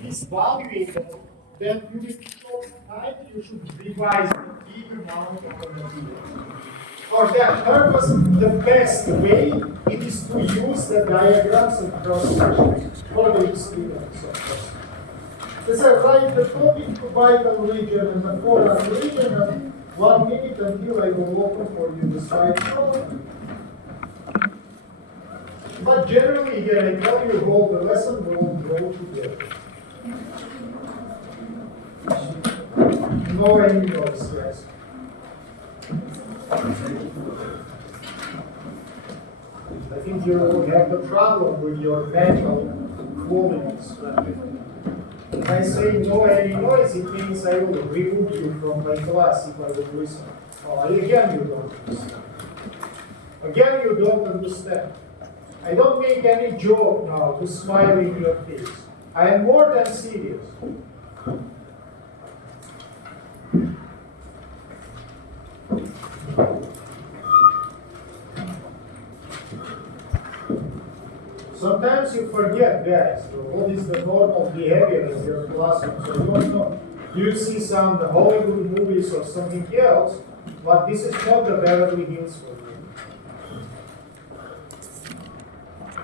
this valuable, then you will show time you should revise the big amount of material. For that purpose, the best way it is to use the diagrams and cross-sections for the experience of course. Let's write the topographical region and the forearm region, and 1 minute until I will open for you the slideshow. But generally, here I tell you all the lesson will go together. No any noise, yes. I think you will have the problem with your mental qualities. If I say no any noise, it means I will remove you from my class if I will listen. Again, you don't listen. Again, you don't understand. I don't make any joke now to smile in your face. I am more than serious. Sometimes you forget, guys, what is the normal behavior in your classroom. So you don't know. You see some Hollywood movies or something else, but this is not the Beverly Hills for you.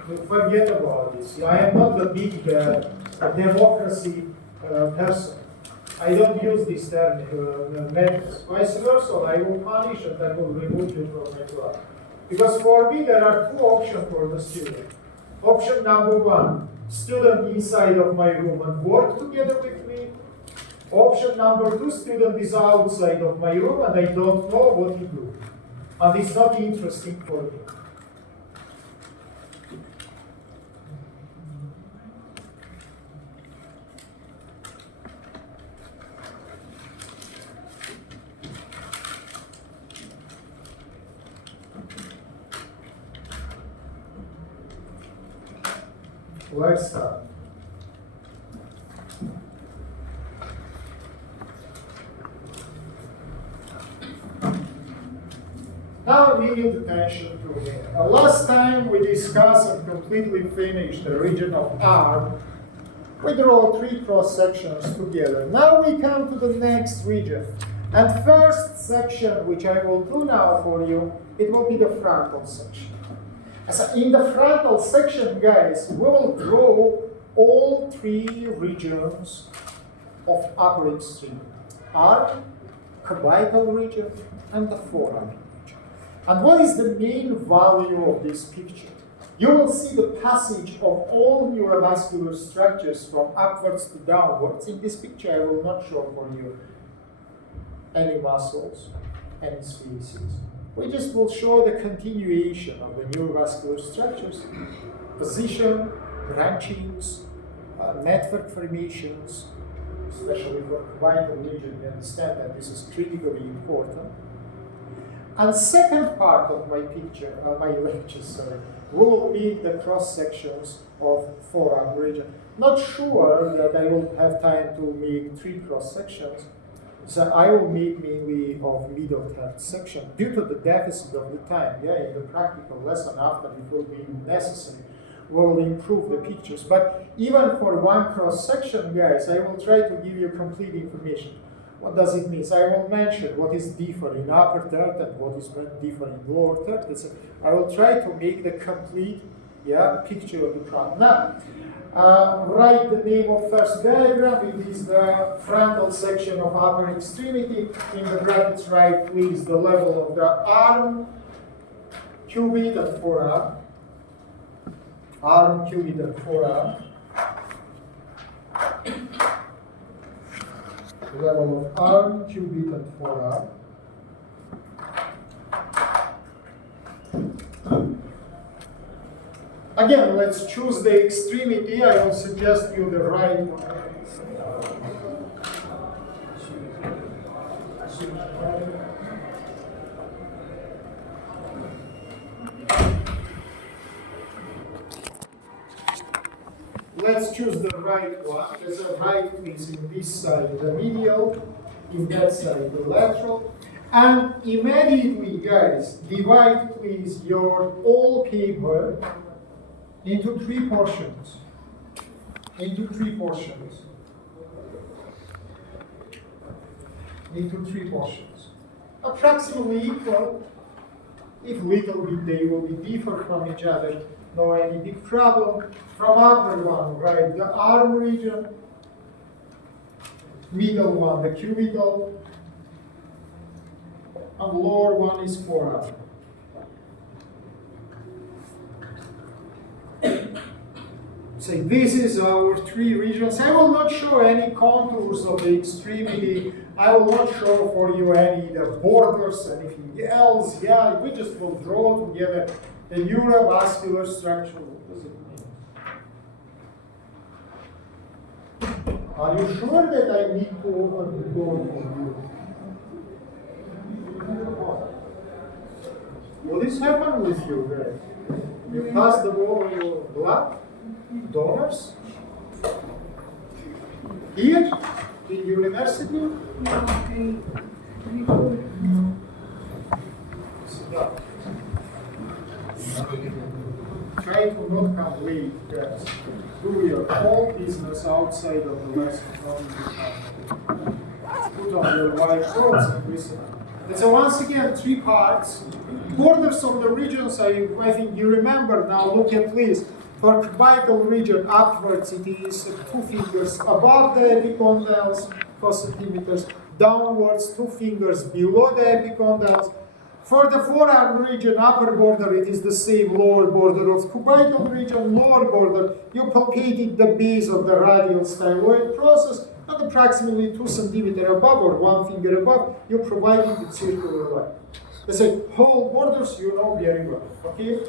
You forget about this. I am not the big democracy person. I don't use this term methods. Vice versa, I will punish and I will remove you from my class. Because for me, there are two options for the student. Option number one, student inside of my room and work together with me. Option number two, student is outside of my room and I don't know what he do. And it's not interesting for me. Let's start. Now we need attention to me. Last time we discussed and completely finished the region of R. We draw three cross sections together. Now we come to the next region. And first section, which I will do now for you, it will be the frontal section. So in the frontal section, guys, we will draw all three regions of upper extremity. R, cubital region, and the forearm region. And what is the main value of this picture? You will see the passage of all neurovascular structures from upwards to downwards. In this picture, I will not show for you any muscles, any species. We just will show the continuation of the neurovascular structures, position, branchings, network formations, especially for cubital region. We understand that this is critically important. And second part of my picture, my lecture, will be the cross sections of forearm region. Not sure that I will have time to make three cross sections. So I will make mainly of middle third section due to the deficit of the time. Yeah, in the practical lesson after it will be necessary. We will improve the pictures. But even for one cross section, guys, I will try to give you complete information. What does it mean? So I will mention what is different in upper third and what is different in lower third. I will try to make the complete picture of the problem. Now, write the name of first diagram. It is the frontal section of upper extremity. In the brackets, write please the level of the arm, cubit, and forearm. Arm, cubit, and forearm. Level of arm, cubit, and forearm. Again, let's choose the extremity. I will suggest you the right one. Let's choose the right one. The right means in this side the medial, in that side the lateral. And immediately, guys, divide please your whole paper into three portions. into three portions. Approximately equal. If little bit they will be different from each other, no any big problem. From upper one, right, the arm region, middle one, the cubital, and lower one is forearm. So this is our three regions. I will not show any contours of the extremity. I will not show for you any the borders, anything else. Yeah, we just will draw together the neurovascular structure. What does it mean? Are you sure that I need to open the door for you? What is happening with you guys? You pass the ball on your blood? Donors? Here? In university? Sit down. Try to not come late, guys. Do your whole business outside of the lesson. Put on your white shorts and listen. And so once again, three parts. Borders of the regions, I think you remember now. Look at please. For cubital region upwards, it is 2 fingers above the epicondyles, 4 centimeters. Downwards, 2 fingers below the epicondyles. For the forearm region, upper border, it is the same lower border of cubital region, lower border. You palpated the base of the radial styloid process, and approximately 2 centimeters above or 1 finger above, you provided the circular line. Let's say whole borders, you know very well. Okay.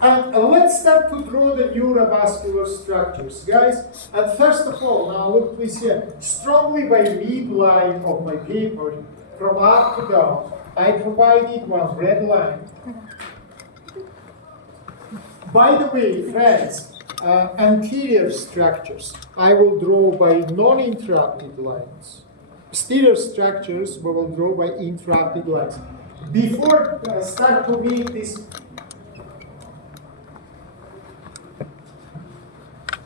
And let's start to draw the neurovascular structures, guys. And first of all, now look please here, strongly by midline of my paper, from up to down, I provided one red line. By the way, friends, anterior structures, I will draw by non-interrupted lines. Posterior structures, we will draw by interrupted lines. Before I start to read this,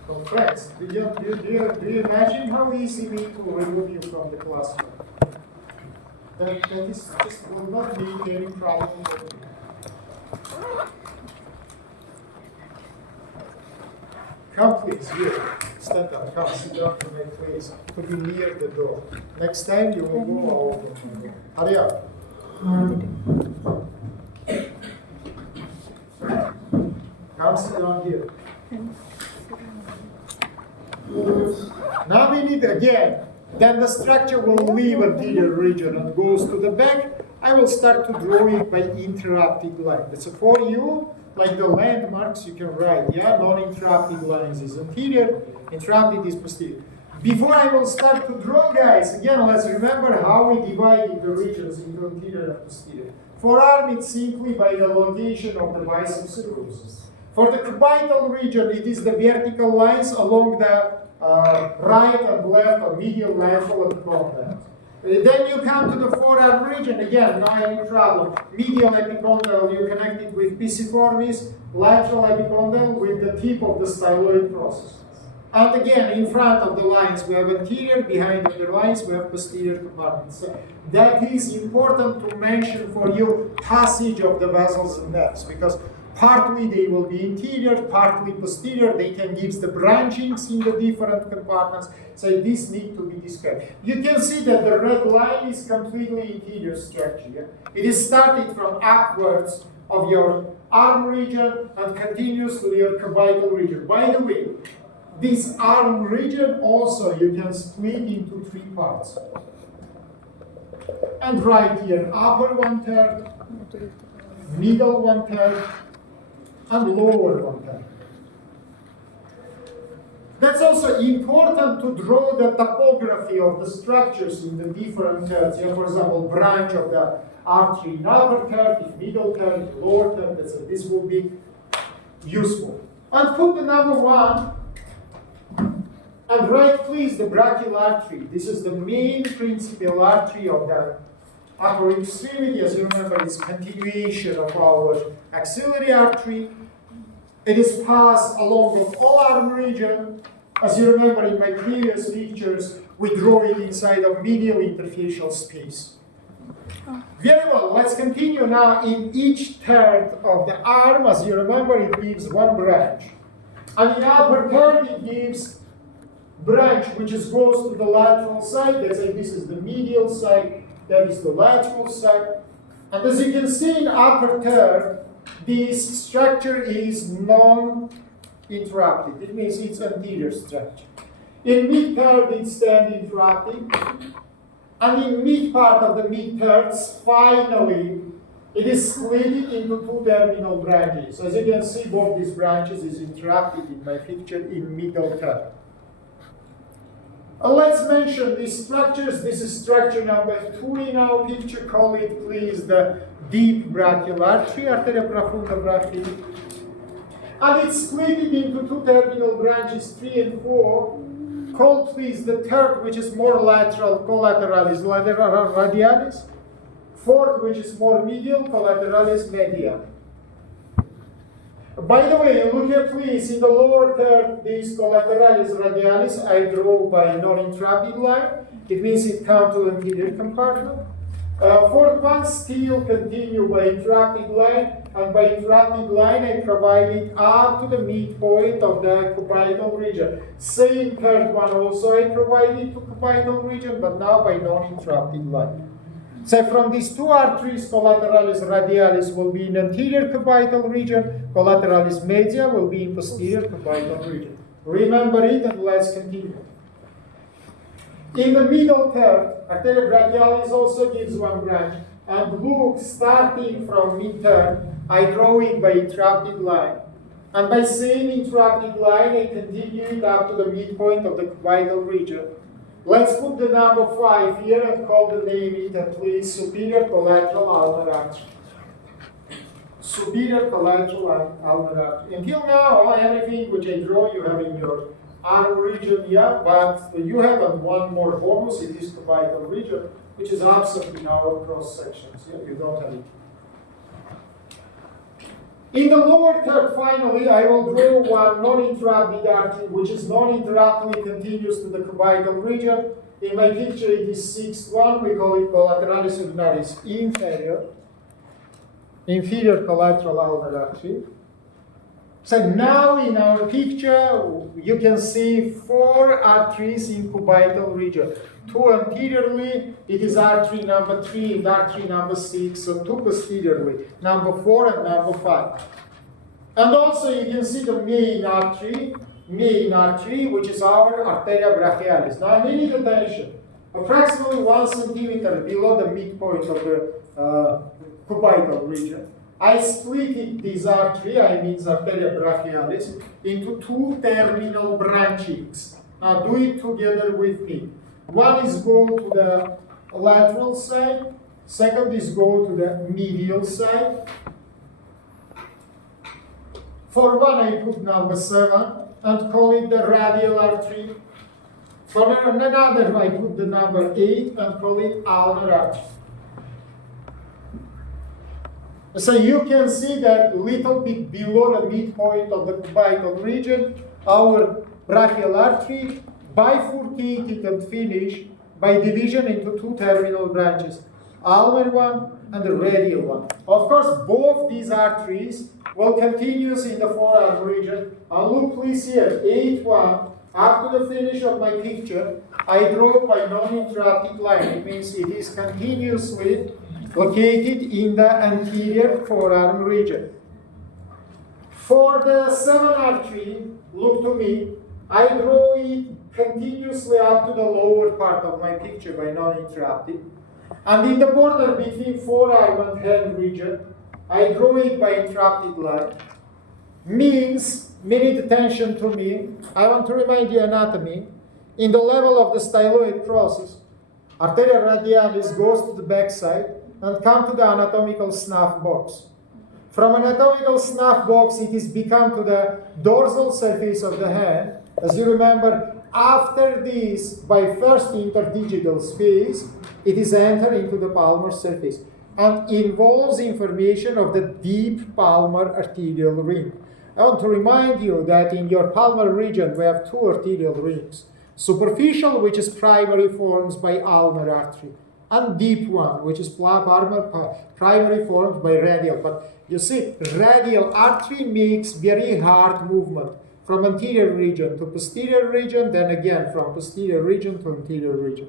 well, friends, do you imagine how easy me to remove you from the classroom? That is just will not be any problem for me. Come please, here. Stand up, come, sit down to my place. To be near the door. Next time you will go over. Hurry up. Come sit down here. Now we need again. Then the structure will leave anterior region and goes to the back. I will start to draw it by interrupted line. So for you, like the landmarks, you can write, yeah, non-interrupted lines is anterior, interrupted is posterior. Before I will start to draw, guys, again, let's remember how we divided the regions into anterior and posterior. Forearm, it's simply by the location of the biceps ribs. For the cubital region, it is the vertical lines along the right and left or medial lateral and frontal. Then you come to the forearm region, again, no any problem. Medial epicondyle, you connect it with pisiformis, lateral epicondyle with the tip of the styloid process. And again, in front of the lines, we have anterior, behind the lines, we have posterior compartments. So that is important to mention for you, passage of the vessels and nerves, because partly they will be interior, partly posterior. They can give the branchings in the different compartments. So this needs to be described. You can see that the red line is completely interior structure. Yeah? It is started from upwards of your arm region and continues to your cubital region. By the way, this arm region also you can split into three parts. And right here, upper 1/3, middle 1/3, and lower 1/3. That's also important to draw the topography of the structures in the different thirds. For example, branch of the artery in upper third, in middle third, in lower third. This will be useful. And put the number 1 and write please the brachial artery. This is the main principal artery of the upper extremity. As you remember, it's continuation of our axillary artery. It is passed along the whole arm region As you remember in my previous lectures, we draw it inside of medial interfacial space. Very well, let's continue now. In each third of the arm, as you remember, it gives one branch. And in the upper third, it gives branch which goes to the lateral side. Let's say this is the medial side, that is the lateral side. And as you can see in upper third, this structure is non-interrupted. It means it's anterior structure. In mid-third, it's then interrupted. And in mid part of the mid-thirds, finally, it is split into two terminal branches. As you can see, both these branches is interrupted in my picture in middle third. Let's mention these structures. This is structure number 2 in our picture. Call it, please, the deep brachial artery, arteria profunda brachii. And it's split into two terminal branches, 3 and 4. Call, please, the third, which is more lateral, collateralis radialis. Fourth, which is more medial, collateralis medial. By the way, look here, please, in the lower third, this collateralis radialis, I draw by non-interrupted line. It means it comes to anterior compartment. Fourth one, still continue by interrupted line, and by interrupted line, I provide it up to the midpoint of the cubital region. Same third one also, I provide it to cubital region, but now by non-interrupted line. So from these two arteries, collateralis radialis will be in anterior cubital region, collateralis media will be in posterior cubital region. Remember it, and let's continue. In the middle third, arteria brachialis also gives one branch. And look, starting from mid-third, I draw it by interrupted line. And by same interrupted line, I continue it up to the midpoint of the cubital region. Let's put the number 5 here and call the name it at least superior collateral ulnar artery. Superior collateral ulnar artery. Until now, everything which I draw you have in your arm region, yeah, but you have one more bonus, it is cubital region, which is absent in our cross sections. Yeah, you don't have it. In the lower third, finally, I will draw one non-interrupted artery, which is non-interruptedly continuous to the cubital region. In my picture, it is 6th one. We call it collateralis ulnaris inferior. Inferior collateral ulnar artery. So now in our picture, you can see 4 arteries in cubital region. 2 anteriorly, it is artery number 3 and artery number 6, so 2 posteriorly, number 4 and number 5. And also you can see the main artery, which is our arteria brachialis. Now I need attention. Approximately 1 centimeter below the midpoint of the cubital region, I split this artery, I mean arteria brachialis, into 2 terminal branchings. Now do it together with me. One is go to the lateral side, second is go to the medial side. For one, I put number 7 and call it the radial artery. For another, I put the number 8 and call it ulnar artery. So you can see that a little bit below the midpoint of the cubital region, our brachial artery bifurcated and finished by division into 2 terminal branches, ulnar one and the radial one. Of course, both these arteries will continue in the forearm region. And look please here, 8-1, up to the finish of my picture, I draw by non-interrupted line. It means it is continuously located in the anterior forearm region. For the 7 artery, look to me, I draw it continuously up to the lower part of my picture by non-interrupted. And in the border between forearm and hand region, I draw it by interrupted line. Means, minute attention to me, I want to remind you anatomy. In the level of the styloid process, arteria radialis goes to the backside and come to the anatomical snuff box. From anatomical snuff box, it is become to the dorsal surface of the hand. As you remember, after this, by first interdigital space, it is entered into the palmar surface and involves information of the deep palmar arterial ring. I want to remind you that in your palmar region we have two arterial rings. Superficial, which is primary, formed by ulnar artery, and deep one, which is primary, formed by radial. But you see, radial artery makes very hard movement from anterior region to posterior region, then again from posterior region to anterior region.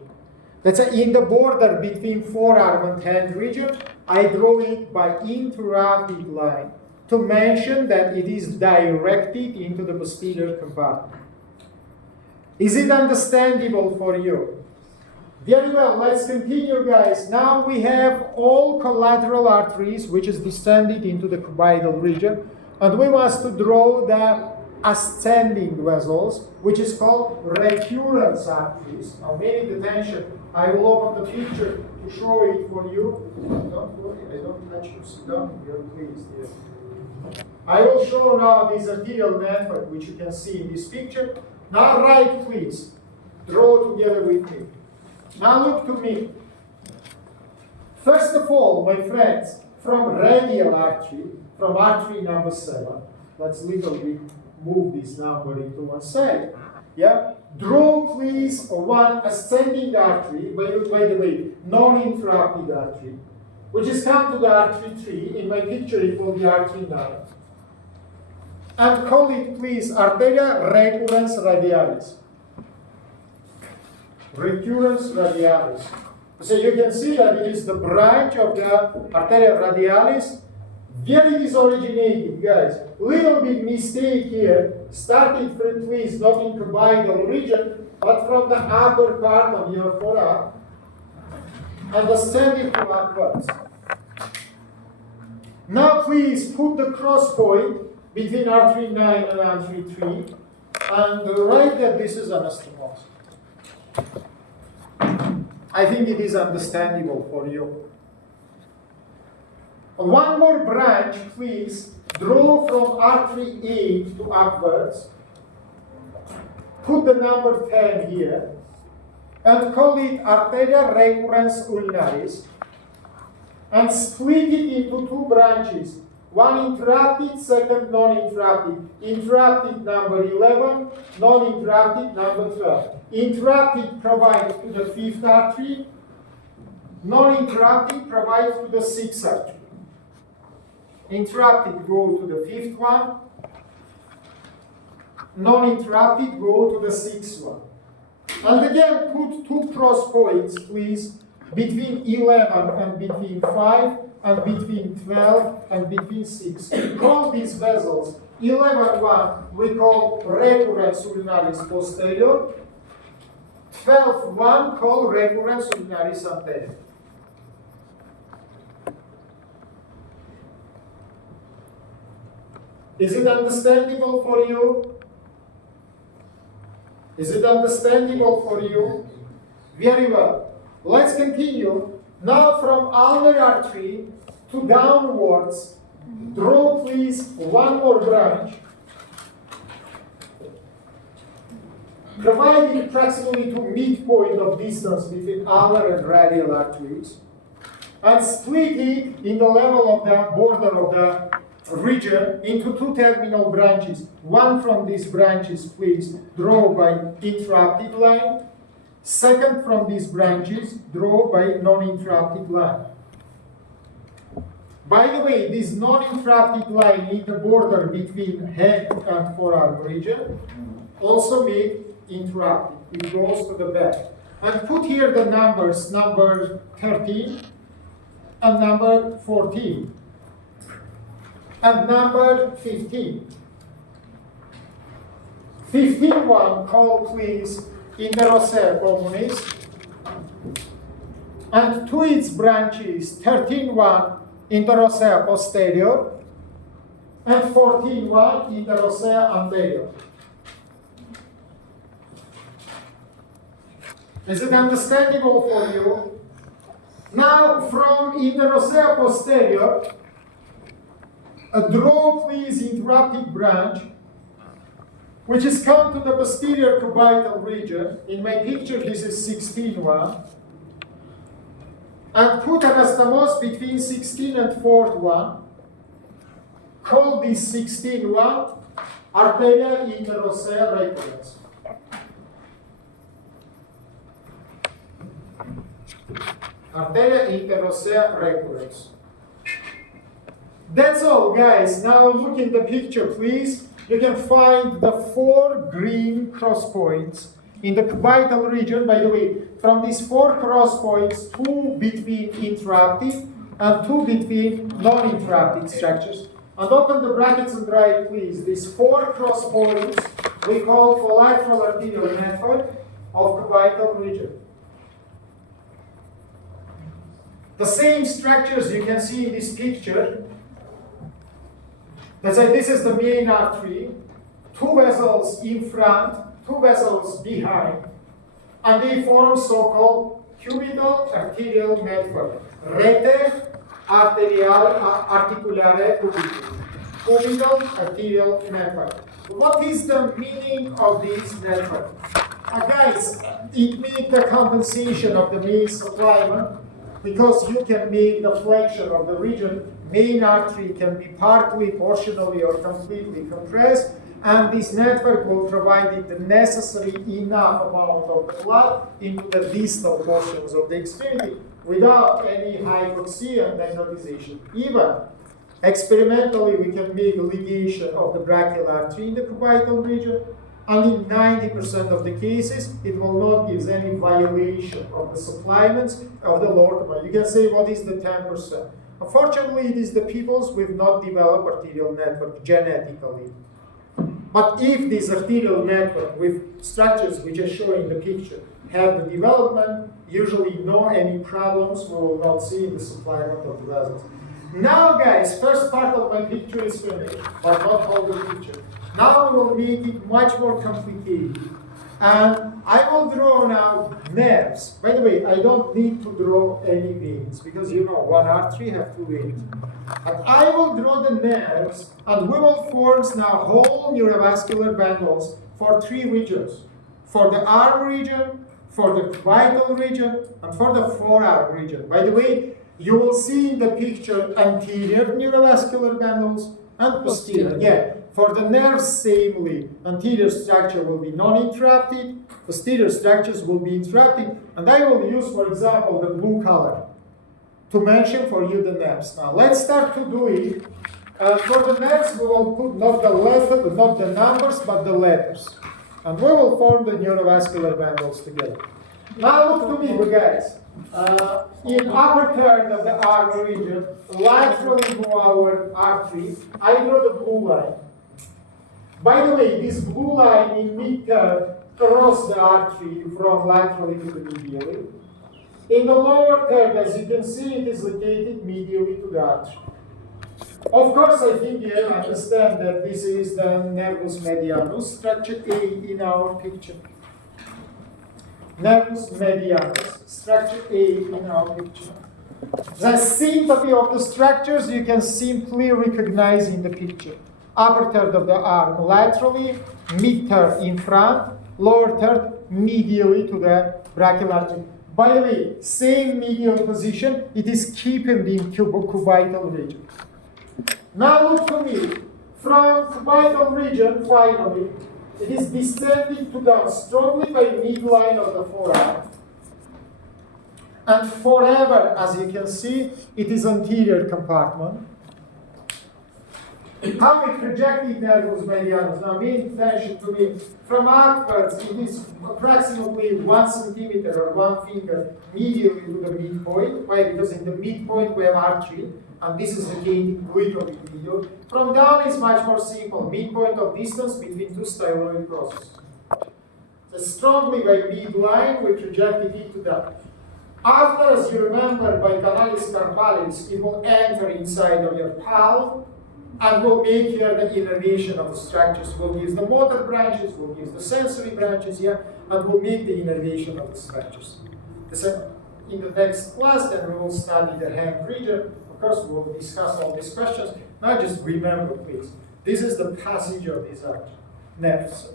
That's in the border between forearm and hand region. I draw it by interrupted line to mention that it is directed into the posterior compartment. Is it understandable for you? Very well, let's continue, guys. Now we have all collateral arteries, which is descended into the cuboidal region, and we must to draw the ascending vessels, which is called recurrence arteries. Now, paying attention, I will open the picture to show it for you. Don't worry, I don't touch you. Sit down here, please. Dear. I will show now this arterial network, which you can see in this picture. Now, right, please. Draw together with me. Now, look to me. First of all, my friends, from radial artery, from artery number 7, let's literally move this number into one side. Yeah? Draw, please, one ascending artery, by the way, non-interrupted artery, which is come to the artery 3. In my picture, it will be artery 9. And call it, please, arteria recurrens radialis. Recurrens radialis. So you can see that it is the branch of the arteria radialis. Very disoriginated, guys. Little bit mistake here. Started from, please, not in cuboidal region, but from the upper part of your forearm, and ascended to upwards. Now, please put the cross point between artery 9 and artery 3, and write that this is anastomosis. I think it is understandable for you. One more branch, please. Draw from artery 8 to upwards. Put the number 10 here. And call it arteria recurrens ulnaris. And split it into two branches. One interrupted, second non-interrupted. Interrupted number 11, non-interrupted number 12. Interrupted provides to the 5th artery. Non-interrupted provides to the 6th artery. Interrupted go to the 5th one. Non-interrupted go to the 6th one. And again, put two cross points, please, between 11 and between 5, and between 12 and between 6. Call these vessels 11-1 we call recurrens ulnaris posterior, 12-1 call recurrens ulnaris anterior. Is it understandable for you? Is it understandable for you? Very well. Let's continue. Now from ulnar artery to downwards, draw please one more branch, providing approximately to midpoint of distance between ulnar and radial arteries, and split it in the level of the border of the region into two terminal branches. One from these branches, please, draw by interrupted line. Second from these branches, draw by non-interrupted line. By the way, this non-interrupted line in the border between head and forearm region also made interrupted. It goes to the back. And put here the numbers, number 13 and number 14. And number 15. 15-1, call please interosseous communis. And to its branches, 13-1 interosseous posterior and 14-1 interosseous anterior. Is it understandable for you? Now from interosseous posterior, draw please interrupted branch, which is come to the posterior cuboidal region. In my picture, this is 16-1. And put anastomose between 16 and 4th one. Call this 16-1 Arteria interossea recurrens. Arteria interossea recurrens. That's all, guys. Now look in the picture, please. You can find the 4 green cross points in the cubital region. By the way, from these 4 cross points, 2 between interrupted and 2 between non-interrupted structures. And open the brackets and write, please, these 4 cross points we call collateral arterial network of cubital region. The same structures you can see in this picture. Let's say this is the main artery, 2 vessels in front, 2 vessels behind, and they form so-called cubital arterial network. Rete arterial articulare cubital. Cubital arterial network. What is the meaning of this network? Guys, it means the compensation of the main supplement, because you can make the flexion of the region. Main artery can be partly, portionally, or completely compressed, and this network will provide it the necessary enough amount of blood into the distal portions of the extremity without any hypoxia and dilatation. Even experimentally, we can make ligation of the brachial artery in the cubital region, and in 90% of the cases, it will not give any violation of the supplements of the lower tumor. You can say, what is the 10%? Unfortunately, it is the peoples with not developed arterial network genetically. But if this arterial network with structures which I show in the picture have the development, usually no any problems, we will not see in the supplement of the vessels. Now, guys, first part of my picture is finished, but not all the picture. Now we will make it much more complicated. And I will draw now nerves. By the way, I don't need to draw any veins, because you know, one artery has 2 veins. But I will draw the nerves, and we will form now whole neurovascular bundles for 3 regions. For the arm region, for the vital region, and for the forearm region. By the way, you will see in the picture anterior neurovascular bundles and posterior. Yeah. For the nerves, samely, anterior structure will be non-interrupted, posterior structures will be interrupted, and I will use, for example, the blue color to mention for you the nerves. Now, let's start to do it. For the nerves, we will put not the letter, not the numbers, but the letters. And we will form the neurovascular bundles together. Now look to me, guys. In upper third of the arm region, laterally to our artery, I draw the blue line. By the way, this blue line in mid-third crosses the artery from laterally to the medially. In the lower third, as you can see, it is located medially to the artery. Of course, I think you understand that this is the nervus medianus, structure A in our picture. Nervus medianus, structure A in our picture. The sympathy of the structures you can simply recognize in the picture. Upper third of the arm laterally, mid third in front, lower third medially to the brachial artery. By the way, same medial position, it is keeping the cubital region. Now look to me, from cubital region, finally, it is descending to down strongly by midline of the forearm. And forever, as you can see, it is anterior compartment. How we projected nervus medianus? Now, pay attention to me. From upwards, it is approximately 1 centimeter or 1 finger medially to the midpoint. Why? Because in the midpoint we have artery, and this is again gluteal medial. From down is much more simple. Midpoint of distance between 2 styloid processes. So strongly by midline, we projected it to that. After, as you remember, by canalis carpalis, it will enter inside of your palm, and we'll make here the innervation of the structures. We'll use the motor branches, we'll use the sensory branches here, and we'll make the innervation of the structures. In the next class, then we will study the hand region. Of course, we'll discuss all these questions. Now just remember, please, this is the passage of these nerves.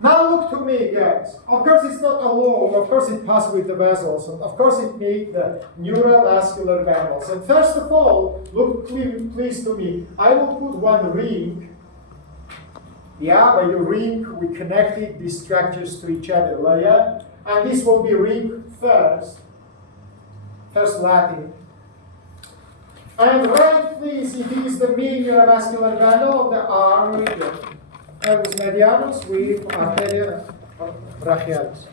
Now look to me, guys. Of course, it's not alone. Of course, it passes with the vessels. And of course, it makes the neurovascular bundles. And first of all, look please to me. I will put one ring Yeah, by the ring, we connected these structures to each other, yeah? And this will be ring first Latin. And right, please, it is the main neurovascular bundle of the arm region. Nervus medianus with arteria brachialis.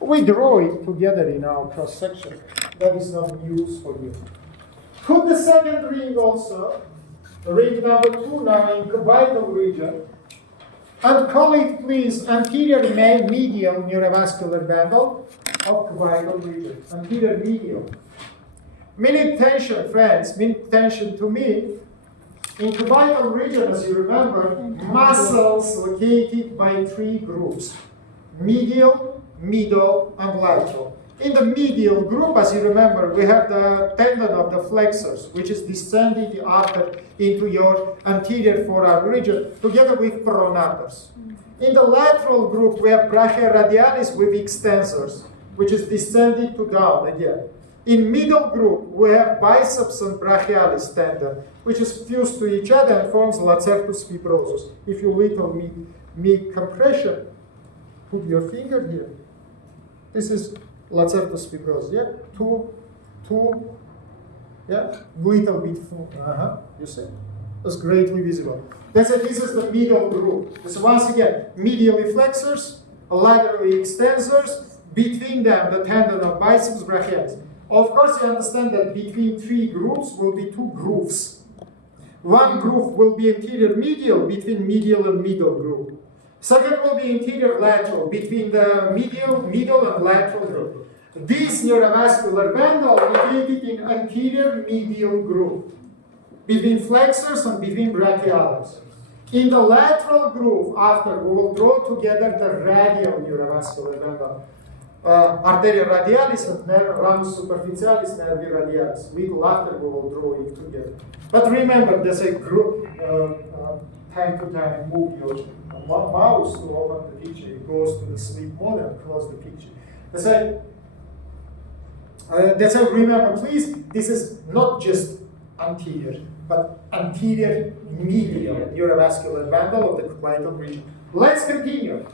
We draw it together in our cross section. That is not news for you. Put the second ring also, ring number 2 now in cubital region, and call it, please, anterior medial neurovascular bundle of cubital region. Anterior medial. Minute tension, friends, minute tension to me. In cubital region, as you remember, muscles located by 3 groups: medial, middle, and lateral. In the medial group, as you remember, we have the tendon of the flexors, which is descending after into your anterior forearm region, together with pronators. In the lateral group, we have brachioradialis with extensors, which is descending to down again. In middle group, we have biceps and brachialis tendon, which is fused to each other and forms lacertus fibrosus. If you little make compression, put your finger here. This is lacertus fibrosus, yeah? Two, yeah? Little bit, you see? It's greatly visible. This is the middle group. So once again, medially flexors, laterally extensors, between them the tendon of biceps brachialis. Of course, you understand that between 3 groups will be 2 grooves. One groove will be anterior medial between medial and middle group. Second will be anterior lateral between the middle and lateral group. This neurovascular bundle located in anterior medial groove between flexors and between brachialis. In the lateral groove, after we will draw together the radial neurovascular bundle. Arteria radialis and ramus superficialis, nervi radialis. Little after we will draw it together. But remember, there's a group, time to time, move your mouse to open the picture. It goes to the sleep mode and close the picture. That's why remember, please, this is not just anterior, but anterior medial neurovascular bundle of the cubital region. Let's continue.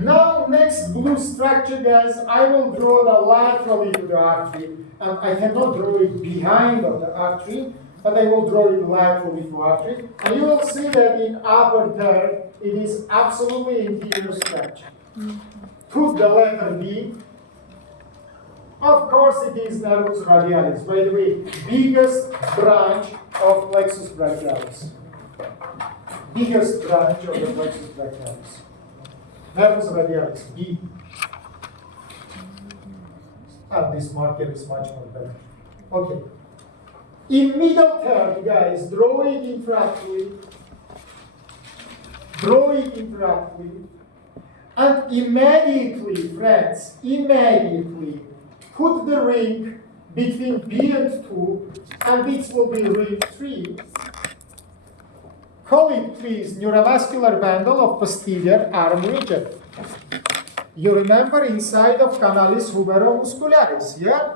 Now, next blue structure, guys, I will draw the laterally to the artery, and I cannot draw it behind of the artery, but I will draw it laterally to artery, and you will see that in upper third, it is absolutely interior structure. Put the letter B. Of course, it is nervus radialis. By the way, biggest branch of plexus brachialis. Biggest branch of the plexus brachialis. Nervus radialis, B. And this marker is much more better. Okay. In middle third, guys, draw it interactly. Draw it interactly. And immediately, friends, immediately put the ring between B and 2, and this will be ring 3. Call it, please, neurovascular bundle of posterior arm region. You remember inside of canalis humeromuscularis, yeah?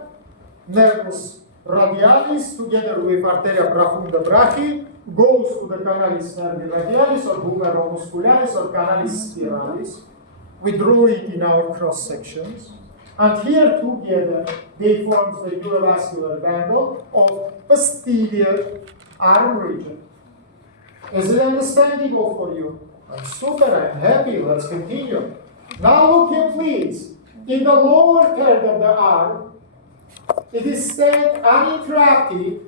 Nervus radialis together with arteria profunda brachii goes to the canalis nervi radialis or humeromuscularis or canalis spiralis. We drew it in our cross sections. And here together they form the neurovascular bundle of posterior arm region. Is it understandable for you? I'm super, I'm happy, let's continue. Now look here, please. In the lower third of the arm, it is stayed uninterrupted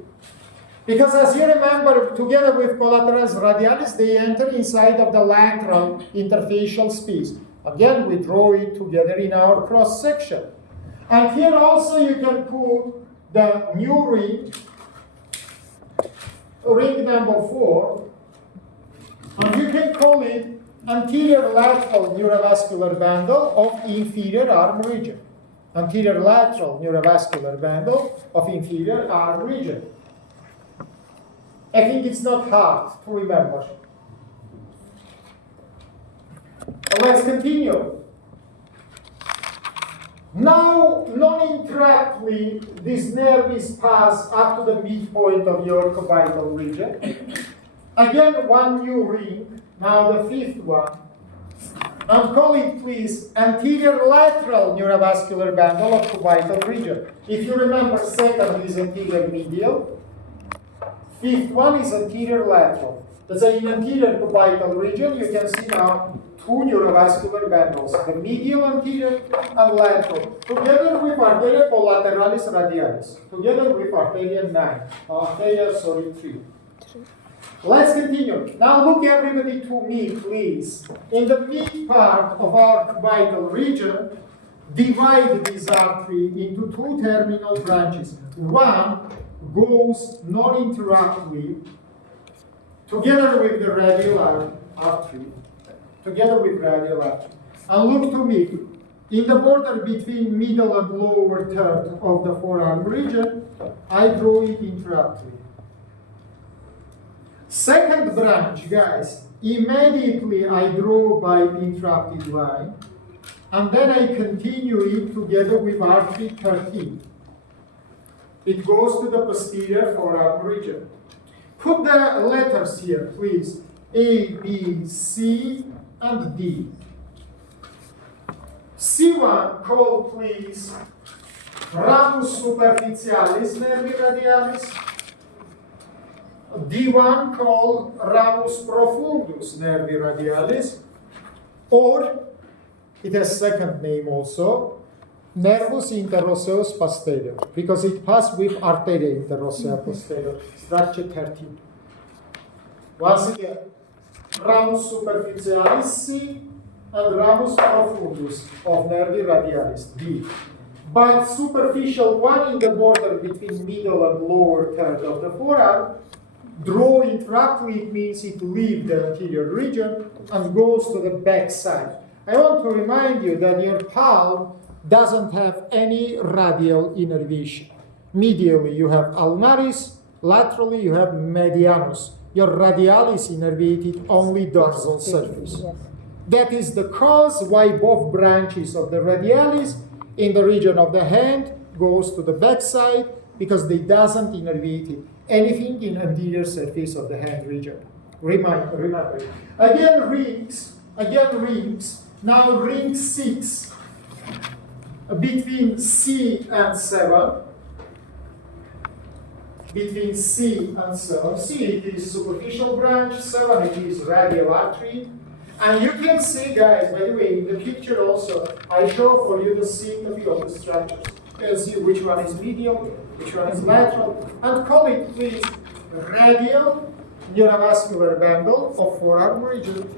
because, as you remember, together with collaterals radialis, they enter inside of the lateral interfacial space. Again, we draw it together in our cross section. And here also you can put the new ring number 4, and you can call it anterior lateral neurovascular bundle of inferior arm region. Anterior lateral neurovascular bundle of inferior arm region. I think it's not hard to remember. Let's continue. Now, non-interruptly, this nerve is passed up to the midpoint of your cubital region. Again, one new ring, Now the fifth one. And call it, please, anterior lateral neurovascular bundle of cubital region. If you remember, second is anterior medial. Fifth one is anterior lateral. Let's say in anterior cubital region, you can see now two neurovascular bundles, the medial anterior and lateral, together with arteria collateralis radialis, together with arteria 9, arteria 3. Let's continue. Now look everybody to me, please. In the mid part of our cubital region, divide this artery into two terminal branches. One goes non-interruptedly together with the radial artery. Together with radial artery. And look to me. In the border between middle and lower third of the forearm region, I draw it interruptedly. Second branch, guys, immediately I draw by interrupted line, and then I continue it together with artery 13. It goes to the posterior forearm region. Put the letters here, please. A, B, C, and D. C1, call please ramus superficialis nervi radialis. D1 called ramus profundus nervi radialis, or it has second name also, nervus interosseus posterior, because it passed with arteria interossea posterior, structure 13. Once again, ramus superficialis C and ramus profundus of nervi radialis D. But superficial one in the border between middle and lower third of the forearm, draw interruptedly, it means it leaves the anterior region and goes to the back side. I want to remind you that your palm doesn't have any radial innervation. Medially, you have ulnaris, laterally, you have medianus. Your radialis innervated only dorsal surface. That is the cause why both branches of the radialis in the region of the hand goes to the back side, because they doesn't innervate anything in anterior surface of the hand region. Remember. Again rings. Now ring 6 between C and 7. Between C and 7. C it is superficial branch, 7 it is radial artery. And you can see, guys, by the way, in the picture also, I show for you the symmetry of the structures. You can see which one is medial, which one is lateral, and call it, please, radial neurovascular bundle of forearm region.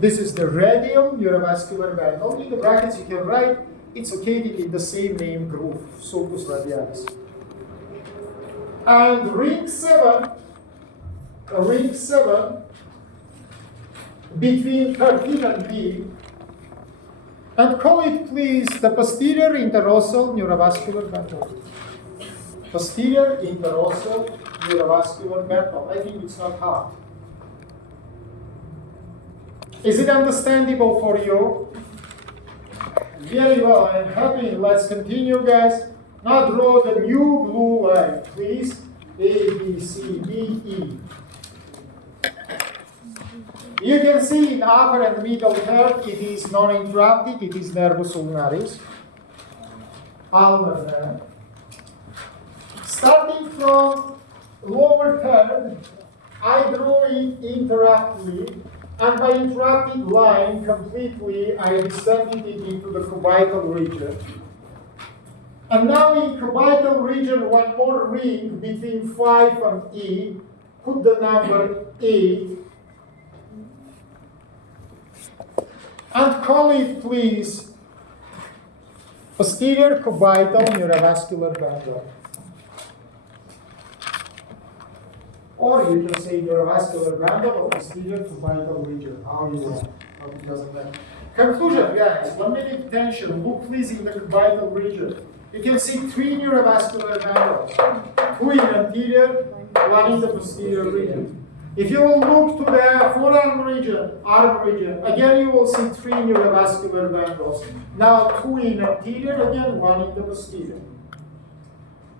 This is the radial neurovascular bundle. In the brackets you can write, it's located in the same name groove, sulcus radialis. And ring 7, between 13 and B, and call it, please, the posterior interossal neurovascular bundle. Posterior interossal neurovascular bundle. I think it's not hard. Is it understandable for you? Very well, I'm happy. Let's continue, guys. Now draw the new blue line, please. A, B, C, D, E. You can see in upper and middle third, it is non-interrupted, it is nervus ulnaris. Ulnar nerve. Starting from lower third, I draw it interruptedly, and by interrupted line completely, I descended it into the cubital region. And now in cubital region, one more ring between 5 and E, put the number 8, and call it, please, posterior cubital neurovascular bundle. Or you can say neurovascular bundle or posterior cubital region, how you want. It doesn't matter. Conclusion, guys, 1 minute tension. Look, please, in the cubital region. You can see 3 neurovascular bundles, 2 in anterior, 1 in the posterior region. If you will look to the forearm region, arm region, again you will see 3 neurovascular bundles. Now 2 in anterior, again 1 in the posterior.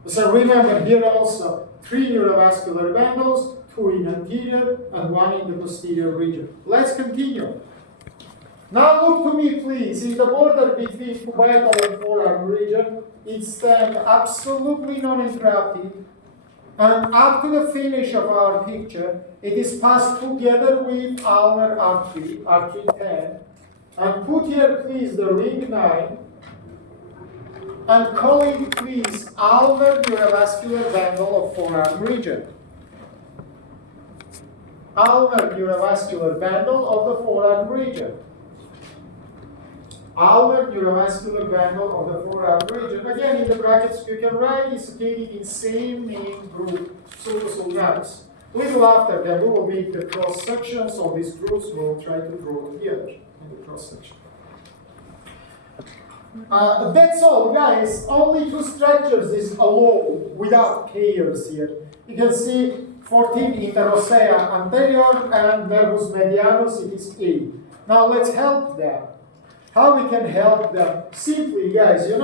So remember here also 3 neurovascular bundles, 2 two in anterior and one in the posterior region. Let's continue. Now look to me, please. In the border between cubital and forearm region, it stands absolutely non-interrupted. And up to the finish of our picture, it is passed together with ulnar artery, R310. And put here, please, the ring 9. And call it, please, ulnar neurovascular bundle of forearm region. Ulnar neurovascular bundle of the forearm region. Ulnar neurovascular bundle of the forearm region. Again, in the brackets you can write is located in same name group, sulcus nerves. Little after that, we will make the cross sections of these groups. We'll try to draw here in the cross section. That's all, guys. Only two structures is allowed without pairs here. You can see 14 interosseous anterior and nervus medianus, it is A. Now let's help them. How we can help them? Simply, guys, we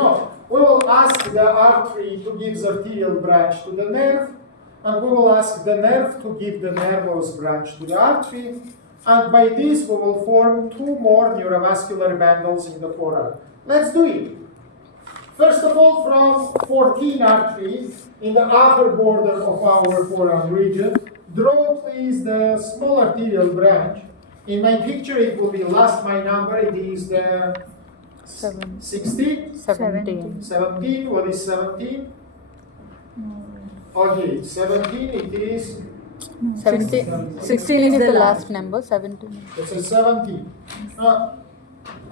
will ask the artery to give the arterial branch to the nerve, and we will ask the nerve to give the nervous branch to the artery, and by this we will form two more neurovascular bundles in the forearm. Let's do it. First of all, from 14 arteries in the upper border of our forearm region, draw please the small arterial branch. In my picture, it will be last my number, it is the 16? 17. 17, what is 17? Okay, 17, it is 16 is the last number, 17. It's a 17.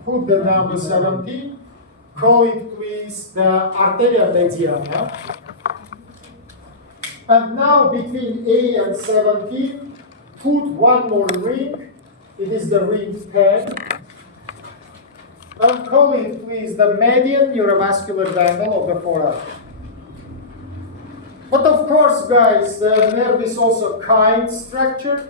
Put the number 17. Call it please the arteria mediana. And now between A and 17, put one more ring. It is the ring 10. And call it please the median neurovascular bundle of the forearm. But of course, guys, the nerve is also kind structure.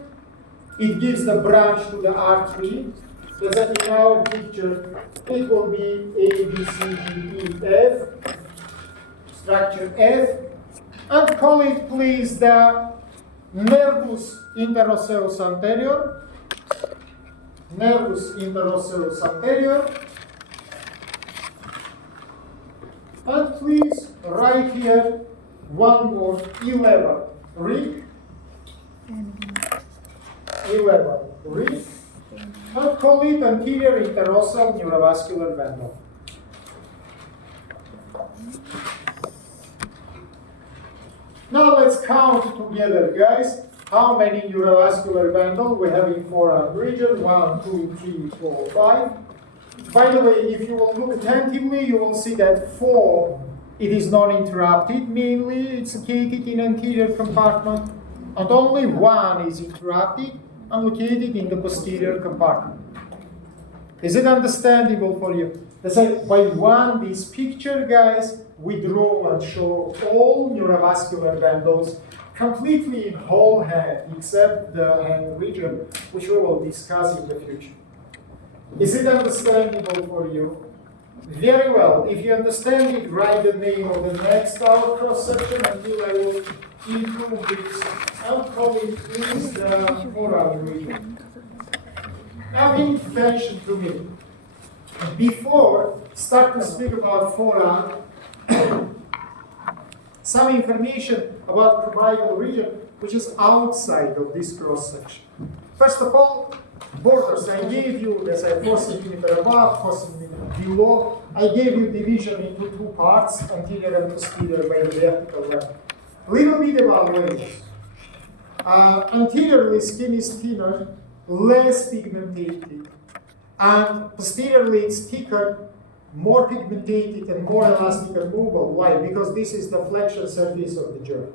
It gives the branch to the artery. So that in our picture, it will be A, B, C, D, E, F. Structure F. And call it please the nervus interosseus anterior. Nervus interosseus anterior. And please write here one more 11 ring. 11 ring. And call it anterior interosseal neurovascular bundle. Now let's count together, guys, how many neurovascular bundles we have in forearm region. 1, 2, 3, 4, 5. By the way, if you will look attentively, you will see that 4, it is non-interrupted, mainly it's located in anterior compartment, and only 1 is interrupted and located in the posterior compartment. Is it understandable for you? That's like by this picture, guys, we draw and show all neurovascular bundles completely in whole head, except the hand region, which we will discuss in the future. Is it understandable for you? Very well. If you understand it, write the name of the next our cross section until I will improve this. I'll call it please the forearm region. Now pay attention to me. Before start to speak about forearm, some information about cubital region which is outside of this cross section. First of all, borders. I gave you, as I 4 centimeters above, 4 centimeters below. I gave you division into two parts, anterior and posterior by the vertical line. Little bit evaluation. Anteriorly, skin is thinner, less pigmented, and posteriorly it's thicker, more pigmented, and more elastic and movable. Why? Because this is the flexion surface of the joint.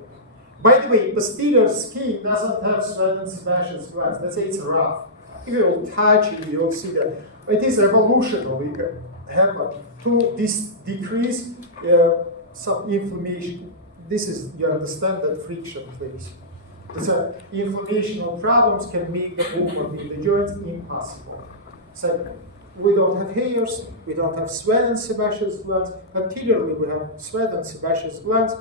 By the way, posterior skin doesn't have sweat and sebaceous glands. Let's say it's rough. If you will touch it, you'll see that it is revolutionary. Happen to decrease some inflammation. This is, you understand that friction, please. So inflammational problems can make the movement in the joints impossible. So we don't have hairs, we don't have sweat and sebaceous glands. Anteriorly, we have sweat and sebaceous glands.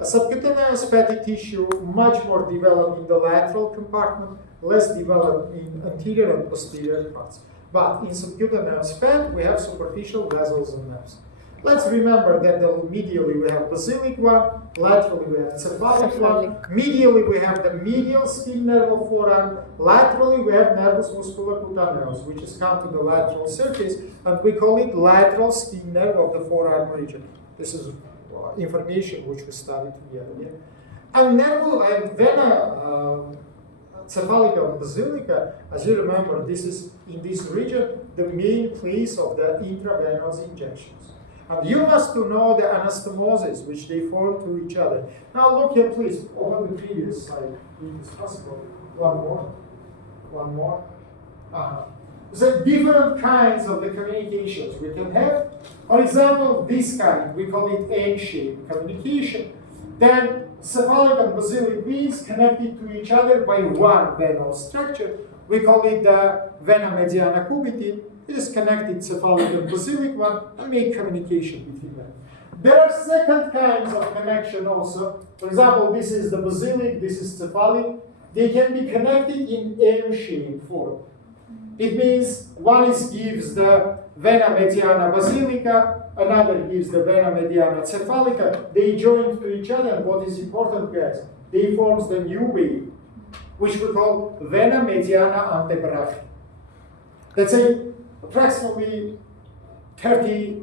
A subcutaneous fatty tissue, much more developed in the lateral compartment, less developed in anterior and posterior parts. But in subcutaneous fat, we have superficial vessels and nerves. Let's remember that medially we have basilic one, laterally we have cephalic one, medially we have the medial skin nerve of forearm, laterally we have nervus musculocutaneus, which is come to the lateral surface, and we call it lateral skin nerve of the forearm region. This is information which we studied together. Yeah? And vena cephalica and basilica, as you remember, this is in this region the main place of the intravenous injections. And you must to know the anastomosis which they form to each other. Now look here, please, over the previous slide, if it's possible. One more. So different kinds of the communications we can have. For example, this kind, we call it N-shaped communication. Then cephalic and basilic veins connected to each other by one venous structure. We call it the vena mediana cubiti. It is connected cephalic and basilic one and make communication between them. There are second kinds of connection also. For example, this is the basilic, this is cephalic. They can be connected in M-shaped form. It means one gives the vena mediana basilica, another gives the vena mediana cephalica. They join to each other, and what is important, guys, they form the new vein, which we call vena mediana antebrachii. Let's say approximately 30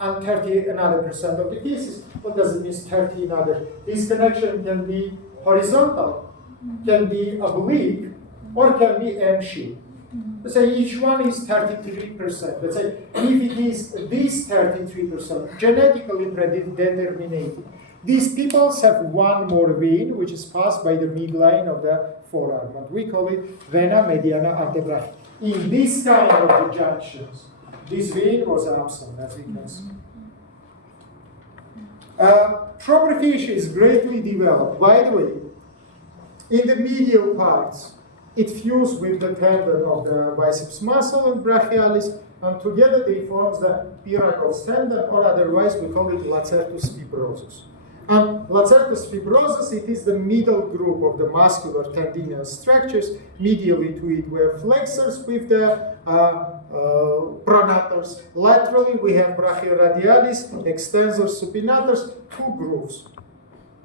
another percent of the cases. What does it mean 30 another? This connection can be horizontal, can be oblique, or can be M-shaped. Let's say each one is 33%. Let's say if it is this 33%, genetically predetermined, these people have one more vein which is passed by the midline of the forearm. And we call it vena mediana antebrachii. In this kind of the junctions, this vein was absent, as we can see. Proper fascia is greatly developed. By the way, in the medial parts, it fused with the tendon of the biceps muscle and brachialis, and together they form the Pyracos tendon, or otherwise we call it lacertus fibrosus. And lacertus fibrosus, it is the middle group of the muscular tendinous structures. Medially to it, we have flexors with the pronators. Laterally, we have brachioradialis, extensors, supinators, two grooves.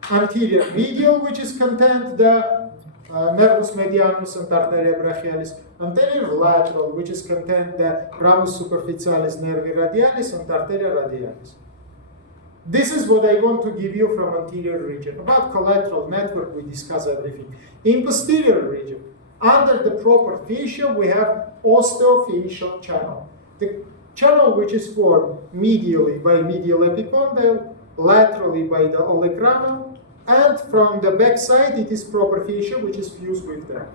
Anterior medial, which is content the nervus medianus and arteria brachialis. Anterior lateral, which is content the ramus superficialis nervi radialis and arteria radialis. This is what I want to give you from anterior region. About collateral network, we discuss everything. In posterior region, under the proper fascia, we have osteofacial channel. The channel which is formed medially by medial epicondyle, laterally by the olecranon, and from the back side, it is proper fascia which is fused with that.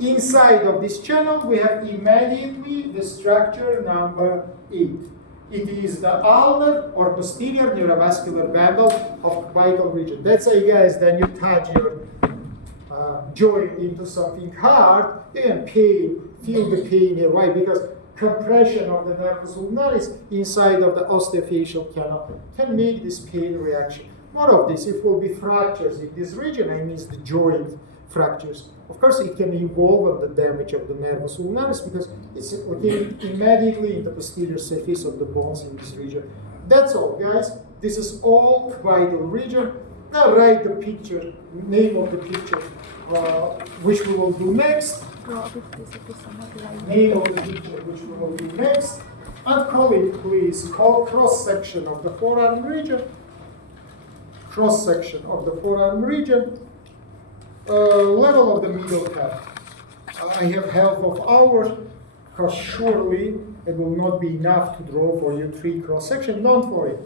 Inside of this channel, we have immediately the structure number 8. It is the ulnar or posterior neurovascular bundle of vital region. That's why, guys, then you touch your joint into something hard, you can feel the pain here. Why? Because compression of the nervus ulnaris inside of the osteofacial canal can make this pain reaction. More of this, if will be fractures in this region, I mean the joint fractures. Of course, it can involve on the damage of the nervus ulnaris because it's located immediately in the posterior surface of the bones in this region. That's all, guys. This is all vital region. Now write the picture, name of the picture, which we will do next. Name of the picture, which we will do next. And call it, please, call cross-section of the forearm region. Cross-section of the forearm region. Level of the middle calf. I have half of hours, because surely it will not be enough to draw for you 3 cross-section. Don't worry.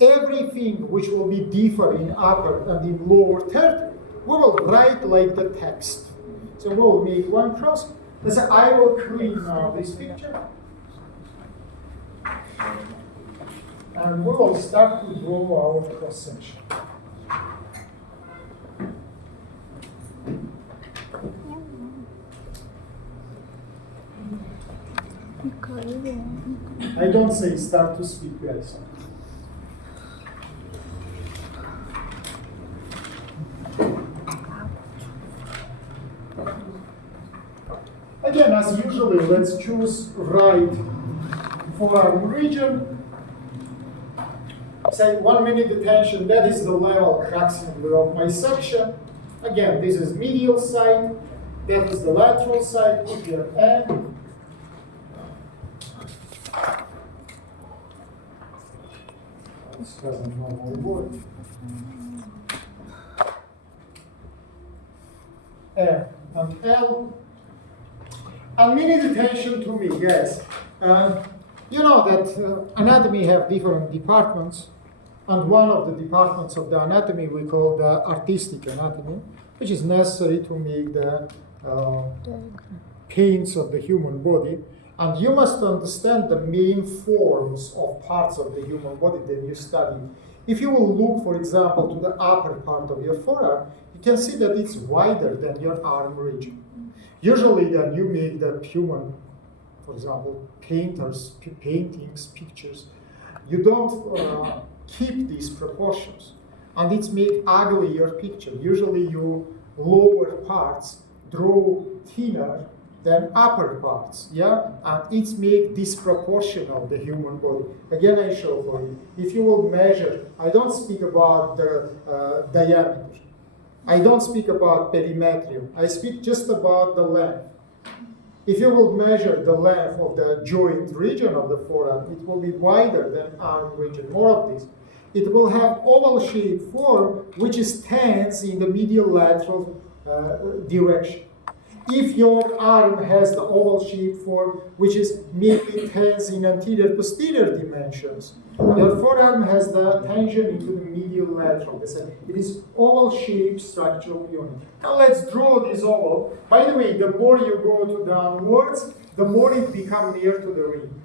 Everything which will be different in upper and in lower third, we will write like the text. So we will make one cross. Let's say I will create now this picture. And we will start to draw our cross-section. I don't say start to speak, guys. let's choose right forearm region. Say 1 minute detention, that is the level approximately of my section. Again, this is medial side, that is the lateral side, put here N. This doesn't normally work. N and L. And minute detention to me, guys. You know that anatomy have different departments, and one of the departments of the anatomy we call the artistic anatomy, which is necessary to make the paints of the human body. And you must understand the main forms of parts of the human body that you study. If you will look, for example, to the upper part of your forearm, you can see that it's wider than your arm region. Usually then you make the human, for example, paintings, pictures, you don't keep these proportions. And it's make ugly your picture. Usually you lower parts draw thinner than upper parts, yeah? And it's make disproportional the human body. Again, I show for you. If you will measure, I don't speak about the diameter. I don't speak about perimetrium. I speak just about the length. If you will measure the length of the joint region of the forearm, it will be wider than arm region, more of this. It will have oval-shaped form, which is tense in the medial lateral direction. If your arm has the oval-shaped form, which is maybe tense in anterior-posterior dimensions, your forearm has the tension into the medial lateral. It is oval-shaped structural unit. Now let's draw this oval. By the way, the more you go to downwards, the more it becomes near to the rim.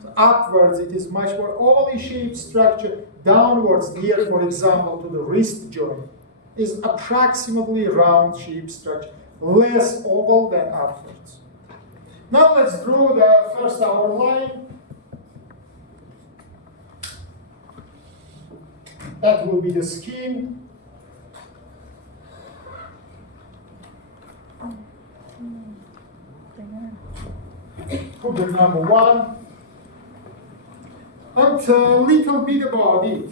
So upwards, it is much more oval-shaped structure. Downwards, here, for example, to the wrist joint, is approximately round-shaped structure. Less oval than upwards. Now let's draw the first outline. That will be the skin. Put the number 1. And a little bit about it.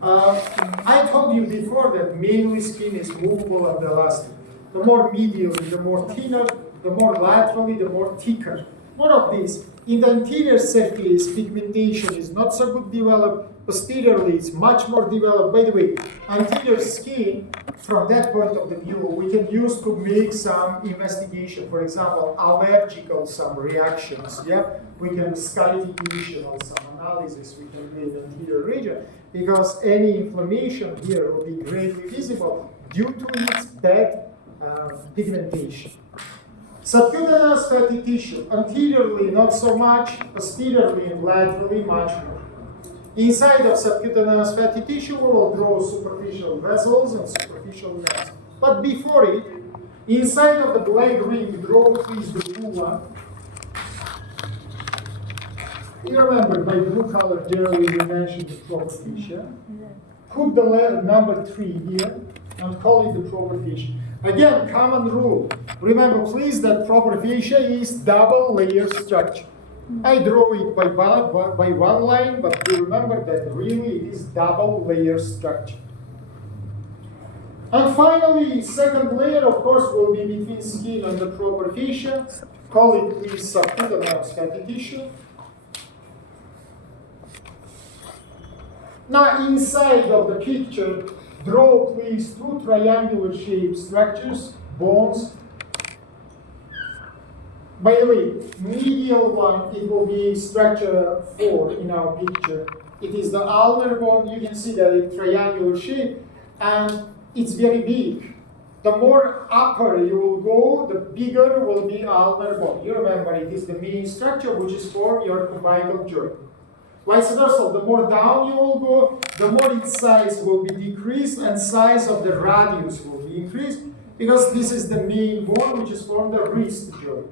I told you before that mainly skin is movable and elastic. The more medially, the more thinner, the more laterally, the more thicker. More of this. In the anterior surface, pigmentation is not so good developed. Posteriorly, it's much more developed. By the way, anterior skin, from that point of the view, we can use to make some investigation. For example, allergical some reactions. Yeah, we can scarification or some analysis we can make in the anterior region, because any inflammation here will be greatly visible due to its bad pigmentation. Subcutaneous fatty tissue, anteriorly not so much, posteriorly and laterally much more. Inside of subcutaneous fatty tissue, we will draw superficial vessels and superficial veins. But before it, inside of the black ring, draw please the blue one. You remember by blue color, generally we mentioned the proper fish. Yeah? Put the letter number 3 here and call it the proper fish. Again, common rule. Remember, please, that proper fascia is double layer structure. I draw it by one line, but you remember that really it is double layer structure. And finally, second layer, of course, will be between skin and the proper fascia. Call it, please, subcutaneous fatty tissue. Now, inside of the picture, draw, please, 2 triangular shaped structures, bones. By the way, medial one, it will be structure 4 in our picture. It is the ulnar bone. You can see that it's triangular shape, and it's very big. The more upper you will go, the bigger will be ulnar bone. You remember, it is the main structure which is for your cervical joint. Vice versa, the more down you will go, the more its size will be decreased and size of the radius will be increased, because this is the main bone which is from the wrist joint.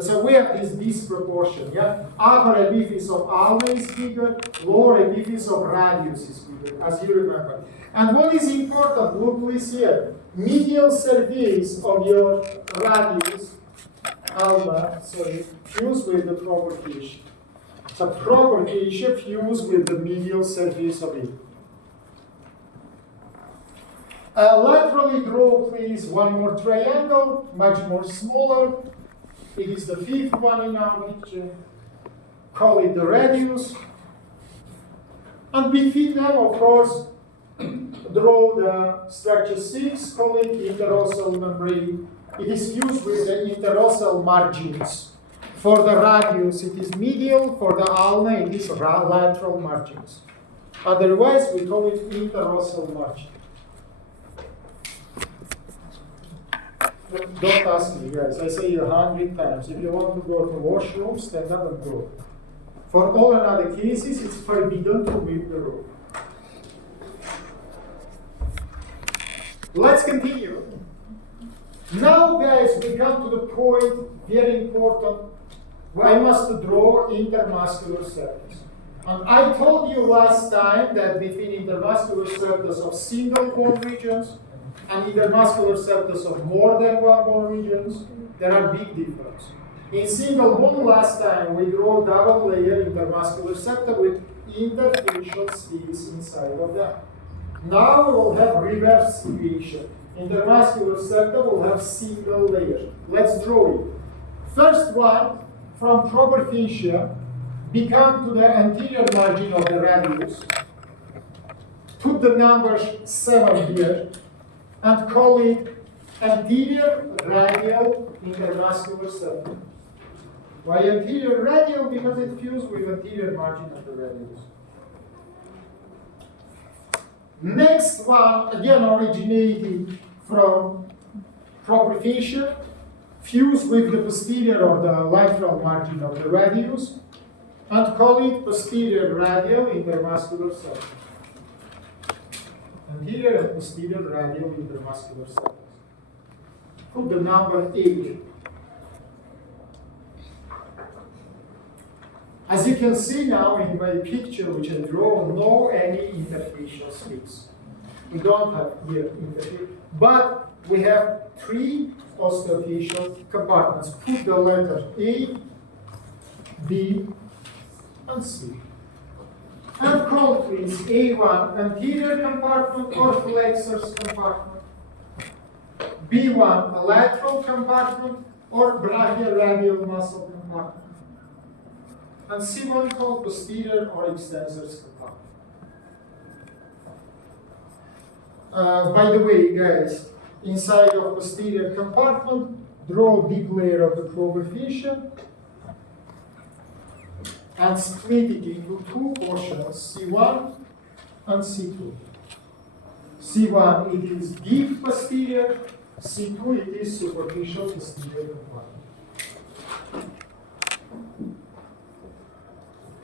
So we have this disproportion, yeah? Upper epiphysis of ulna is bigger, lower epiphysis of radius is bigger, as you remember. And what is important, look please here, medial surface of your radius ulna, fused with the proper tissue. So proper tissue fused with the medial surface of it. Laterally draw, please, one more triangle, much more smaller. It is the fifth one in our picture. Call it the radius. And between them, of course, draw the structure 6, call it interossal membrane. It is fused with the interossal margins. For the radius, it is medial. For the ulna, it is lateral margins. Otherwise, we call it interossal margin. Don't ask me, guys. I say it 100 times. If you want to go to washroom, stand up and go. For all other cases, it's forbidden to leave the room. Let's continue. Now, guys, we come to the point, very important. I must draw intermuscular surface. And I told you last time that between intermuscular surface of single bone regions and intermuscular surface of more than one bone regions, there are big differences. In single bone last time, we draw double layer intermuscular septa with interfacial space inside of that. Now we will have reverse situation. Intermuscular septa will have single layer. Let's draw it. First one, from proper fascia, become to the anterior margin of the radius. Put the number 7 here and call it anterior radial intermuscular septum. Why anterior radial? Because it fused with anterior margin of the radius. Next one, again originating from proper fascia, fused with the posterior or the lateral margin of the radius, and call it posterior radial intermuscular septum. Anterior and posterior radial intermuscular septum. Put the number 8. As you can see now in my picture, which I draw, no any interfacial space. We don't have here interface, but we have 3 osteofacial compartments. Put the letter A, B, and C. And call please A1 anterior compartment or flexors compartment, B1 a lateral compartment or brachioradial muscle compartment, and C1 called posterior or extensors compartment. By the way, guys, inside of posterior compartment, draw a big layer of the proper fascia and split it into 2 portions, C1 and C2. C1 it is deep posterior, C2 it is superficial posterior compartment.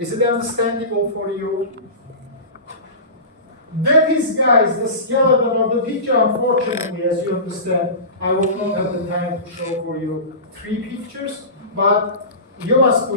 Is it understandable for you? That is, guys, the skeleton of the picture. Unfortunately, as you understand, I will not have the time to show for you 3 pictures, but you must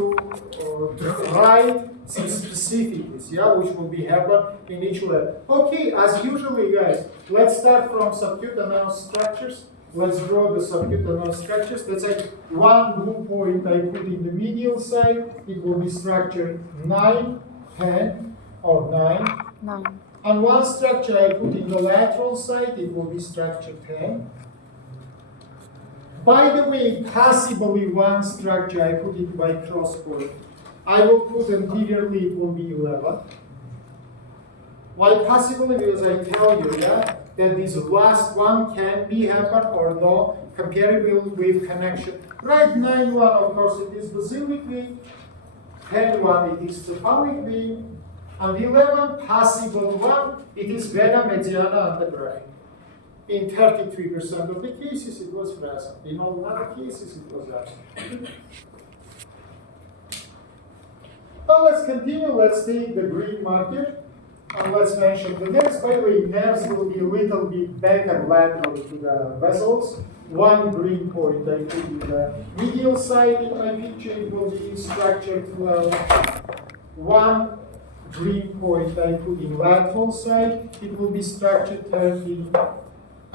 write some specifics, which will be happen in each level. Okay, as usually, guys, let's start from subcutaneous structures. Let's draw the subcutaneous structures. Let's say one blue point I put in the medial side. It will be structure 9, 10, or 9. 9. And one structure I put in the lateral side, it will be structure 10. By the way, possibly one structure I put it by cross point. I will put anteriorly, it will be 11. Why possibly? Because I tell you that this last one can be happen or no, comparable with connection. Right, 9-1, of course, it is basilic vein. 10-1, it is cephalic vein. And 11, possible one, it is vena mediana and the brain. In 33% of the cases, it was present. In all other cases, it was absent. Now let's continue. Let's take the green marker and let's mention the nerves. By the way, nerves will be a little bit back and lateral to the vessels. One green point I put in the medial side in my picture, it will be structure 12. One green point I put in lateral side, it will be structure 13.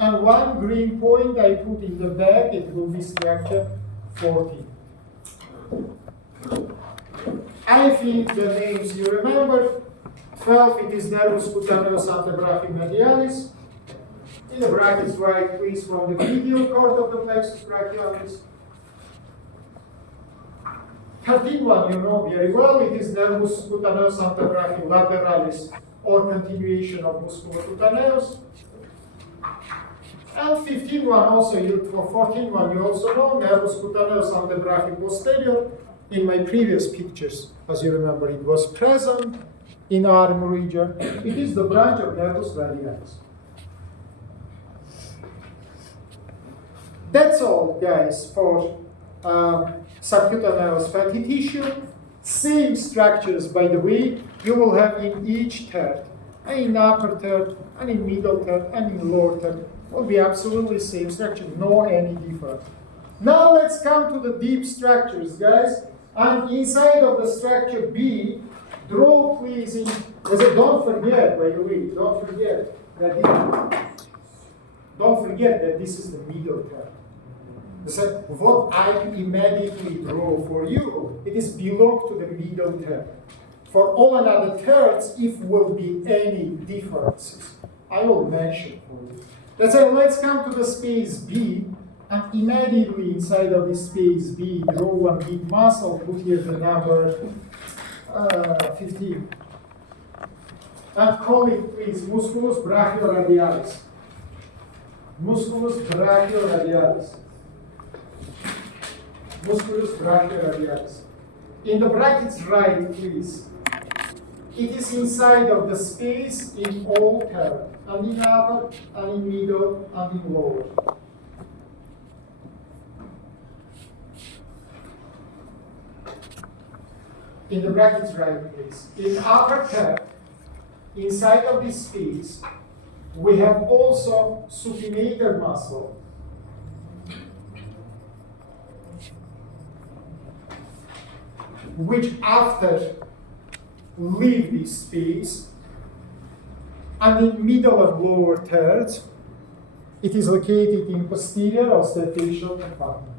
And one green point I put in the back, it will be structure 14. I think the names you remember. 12, it is nervus cutaneus antebrachymedialis. In the brackets, write please from the medial cord of the plexus brachialis. 13 one, you know very well, it is nervus cutaneus antebrachylateralis or continuation of musculus cutaneus. And 15 one also, for 14 one, you also know nervus cutaneus antebrachyposterior. In my previous pictures, as you remember, it was present in arm region. It is the branch of nervus radialis. That's all, guys, for subcutaneous fatty tissue. Same structures, by the way, you will have in each third, and in upper third, and in middle third, and in lower third. Will be absolutely same structure, no any difference. Now let's come to the deep structures, guys. And inside of the structure B, draw please in. Don't forget, by the way, don't forget that this is the middle third. So what I immediately draw for you, it is belong to the middle third. For all another thirds, if will be any differences, I will mention for you. Let's come to the space B, and immediately inside of this space B, draw one big muscle, put here the number 15. And call it please musculus brachioradialis. Musculus brachioradialis. Musculus brachioradialis. In the brackets write please. It is inside of the space in all third, and in upper, and in middle, and in lower. In the brackets write please. In upper third, inside of this space, we have also supinator muscle, which after leave this space, and in middle and lower thirds, it is located in posterior osteo-facial compartment.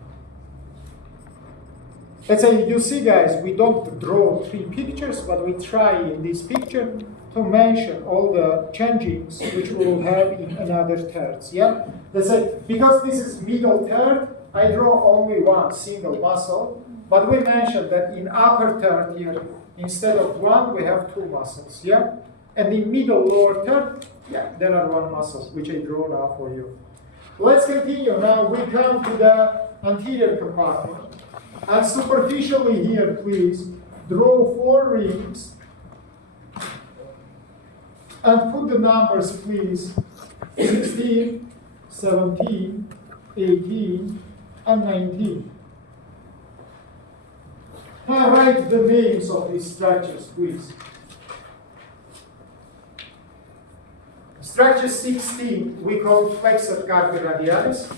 Let's say, you see guys, we don't draw three pictures, but we try in this picture to mention all the changings which we will have in another thirds, yeah? Let's say, because this is middle third, I draw only one single muscle, but we mentioned that in upper third here, instead of one, we have two muscles, yeah? And in middle lower third, yeah, there are one muscle, which I draw now for you. Let's continue. Now we come to the anterior compartment. And superficially here, please, draw 4 rings. And put the numbers, please, 16, 17, 18, and 19. Now write the names of these structures, please. Structure 16, we call flexor carpi radialis.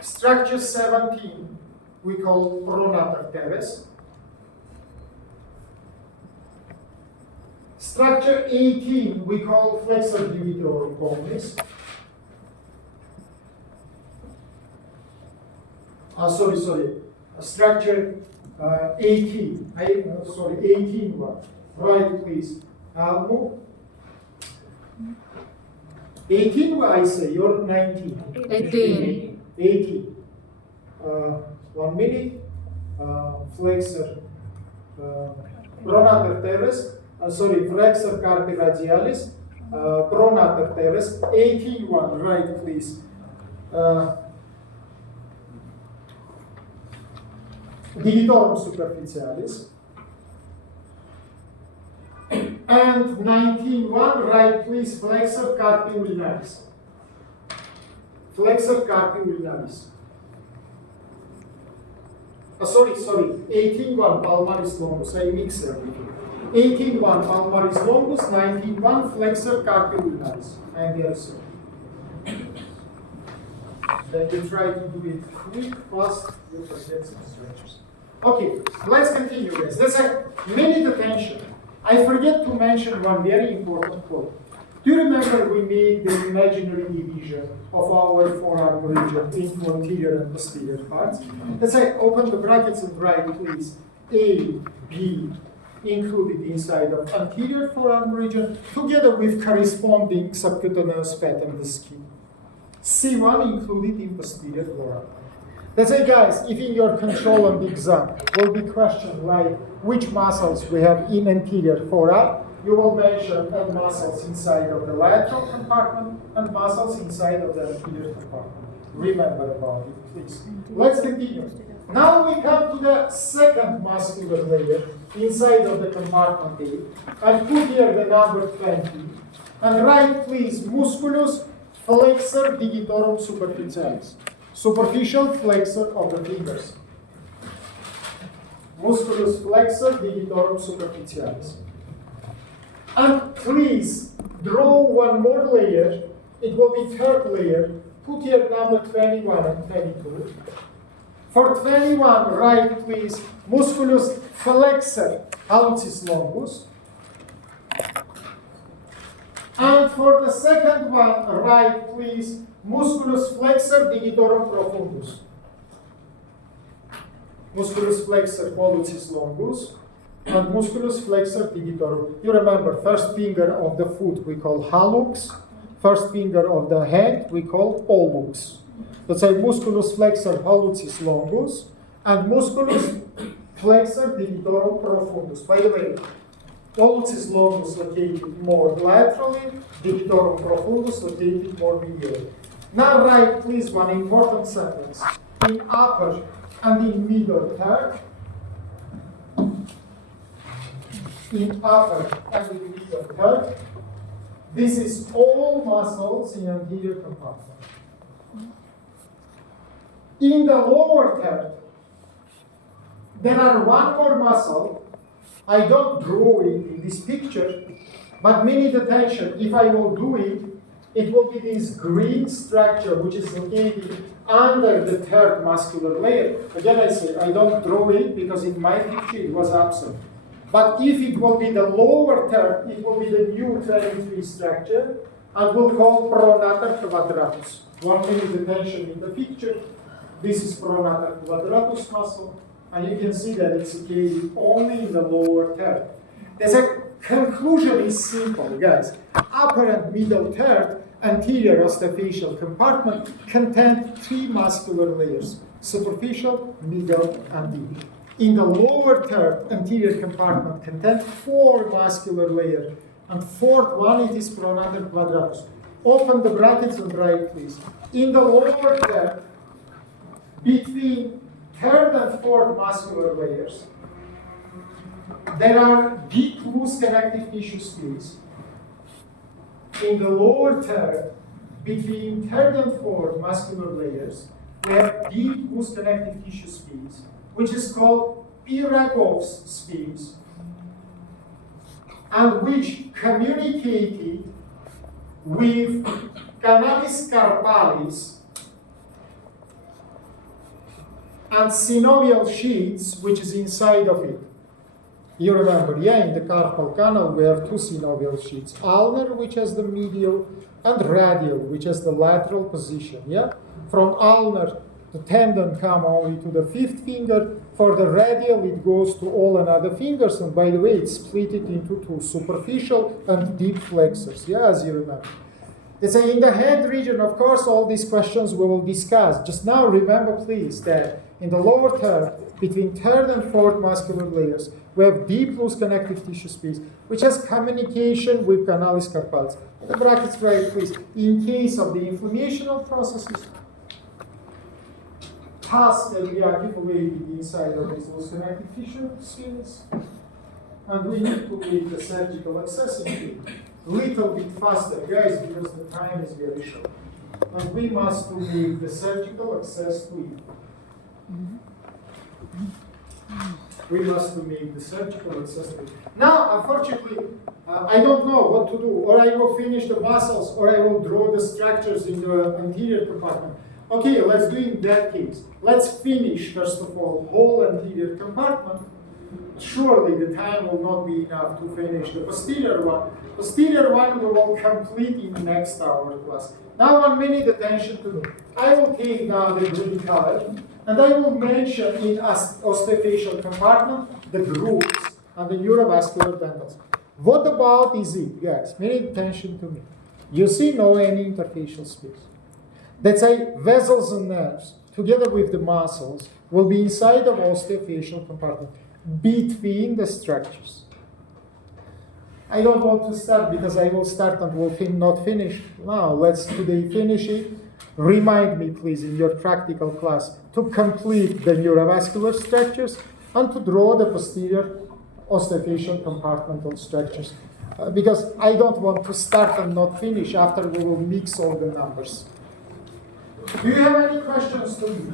Structure 17, we call pronator teres. Structure 18, we call flexor divitor omnis. Sorry. Structure 18. 18 one. Right, please. Move. 18 what I say, you're 19. 18. 18. 1 minute. Flexor pronator teres. Flexor carpi radialis. Pronator teres. 18 one. Right, please. Divitorum superficialis. And 19.1, right, please, flexor carpi ulnaris. Flexor carpi ulnaris. 18.1, palmaris longus. I mix everything. 18.1, palmaris longus. 19.1, flexor carpi ulnaris. And the other side. Then you try to do it quick, fast, you forget some structures. Okay, let's continue, guys. Let's have minute attention. I forget to mention one very important quote. Do you remember we made the imaginary division of our forearm region into anterior and posterior parts? Let's say, open the brackets and write, please, A, B, included inside of anterior forearm region, together with corresponding subcutaneous fat on the skin. C1 included in posterior forearm. Let's say, guys, if in your control on the exam will be questions like which muscles we have in anterior forearm, you will mention and muscles inside of the lateral compartment and muscles inside of the anterior compartment. Remember about it, please. Let's continue. Now we come to the second muscular layer inside of the compartment A, and put here the number 20, and write, please, musculus flexor digitorum superficialis. Superficial flexor of the fingers. Musculus flexor digitorum superficialis. And please draw one more layer. It will be third layer. Put here number 21 and 22. For 21, write, please, musculus flexor hallucis longus. And for the second one, write, please, musculus flexor digitorum profundus. Musculus flexor hallucis longus and musculus flexor digitorum. You remember, first finger of the foot we call hallux, first finger of the hand we call pollux. Let's say musculus flexor hallucis longus and musculus flexor digitorum profundus. By the way, hallucis longus located more laterally, digitorum profundus located more medially. Now write, please, one important sentence. In upper and in middle third, in upper and in middle third, this is all muscles in anterior compartment. In the lower third, there are one more muscle. I don't draw it in this picture, but minute attention. If I will do it, it will be this green structure which is located under the third muscular layer. Again, I say I don't draw it because in my picture it was absent. But if it will be the lower third, it will be the new 23 structure, and we'll call pronator quadratus. 1 minute attention in the picture. This is pronator quadratus muscle, and you can see that it's located only in the lower third. The conclusion is simple, guys. Upper and middle third, anterior osteofacial compartment contain 3 muscular layers: superficial, middle, and deep. In the lower third, anterior compartment contains 4 muscular layers, and fourth one, it is pronator quadratus. Open the brackets and write, please. In the lower third, between third and fourth muscular layers, there are deep loose connective tissue space. In the lower third, between third and fourth muscular layers, we have deep loose connective tissue space, which is called Piragov's space, and which communicated with canalis carpalis and synovial sheaths, which is inside of it. You remember, in the carpal canal we have 2 synovial sheaths, ulnar, which has the medial, and radial, which has the lateral position, From ulnar, the tendon come only to the 5th finger. For the radial, it goes to all another fingers, and by the way, it's split it into 2, superficial and deep flexors, as you remember. Let's say in the head region, of course, all these questions we will discuss. Just now, remember, please, that in the lower third, between third and fourth muscular layers, we have deep loose connective tissue space, which has communication with canalis carpalis. The brackets right, please. In case of the inflammational processes, pus can be accumulated inside of these loose connective tissue space, and we need to make the surgical access into little bit faster, guys, because the time is very short. And we must make the surgical access to it. We must make the surgical access to it. Now, unfortunately, I don't know what to do. Or I will finish the muscles, or I will draw the structures in the anterior compartment. Okay, let's do in that case. Let's finish, first of all, whole anterior compartment. surely the time will not be enough to finish the posterior one. Posterior one we will complete in next hour class. Now 1 minute attention to me. I will take now the green color and I will mention in osteofacial compartment the groups and the neurovascular bundles. What about is it, guys? Pay attention to me. You see no any interfacial space. Let's say vessels and nerves, together with the muscles, will be inside of osteofacial compartment, between the structures. I don't want to start because I will start and will not finish. Now, let's today finish it. Remind me, please, in your practical class, to complete the neurovascular structures and to draw the posterior osteofacial compartmental structures. Because I don't want to start and not finish after we will mix all the numbers. Do you have any questions to me?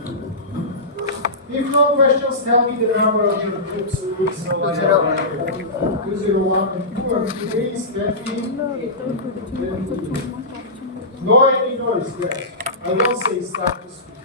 If no questions, tell me the number of your groups. 201 and 2, and today is 20. No any noise, yes. I don't say start to speak.